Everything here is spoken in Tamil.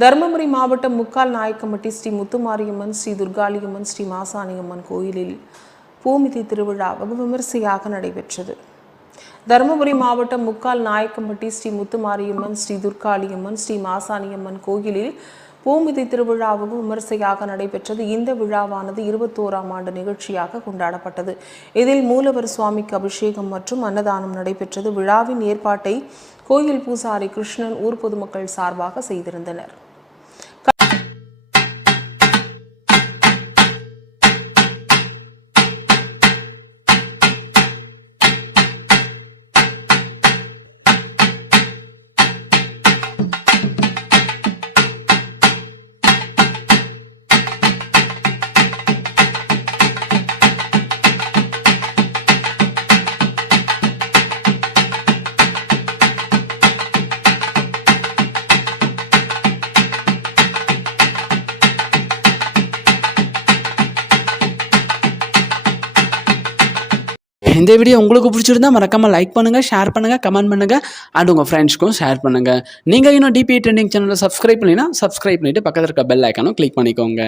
தருமபுரி மாவட்டம் முக்கால் நாயக்கம்பட்டி ஸ்ரீ முத்துமாரியம்மன் ஸ்ரீ துர்காளியம்மன் ஸ்ரீ மாசாணியம்மன் கோயிலில் பூமிதி திருவிழா வெகு விமரிசையாக நடைபெற்றது. தருமபுரி மாவட்டம் முக்கால் நாயக்கம்பட்டி ஸ்ரீ முத்துமாரியம்மன் ஸ்ரீ துர்காளியம்மன் ஸ்ரீ மாசாணியம்மன் கோயிலில் பூமிதி திருவிழா விமரிசையாக நடைபெற்றது. இந்த விழாவானது இருபத்தோராம் ஆண்டு நிகழ்ச்சியாக கொண்டாடப்பட்டது. இதில் மூலவர் சுவாமிக்கு அபிஷேகம் மற்றும் அன்னதானம் நடைபெற்றது. விழாவின் ஏற்பாட்டை கோயில் பூசாரி கிருஷ்ணன் ஊர் பொதுமக்கள் சார்பாக செய்திருந்தனர். இந்த வீடியோ உங்களுக்கு பிடிச்சிருந்தா மறக்காமல் லைக் பண்ணுங்கள் ஷேர் பண்ணுங்கள் கமெண்ட் பண்ணுங்கள் அண்ட் உங்கள் ஃப்ரெண்ட்ஸ்க்கும் ஷேர் பண்ணுங்கள் நீங்கள் இன்னும் டிபி ட்ரெண்டிங் சேனலை சப்ஸ்கிரைப் பண்ணினா சப்ஸ்கிரைப் பண்ணிவிட்டு பக்கத்தில் இருக்க பெல் ஐக்கானும் கிளிக் பண்ணிக்கோங்க.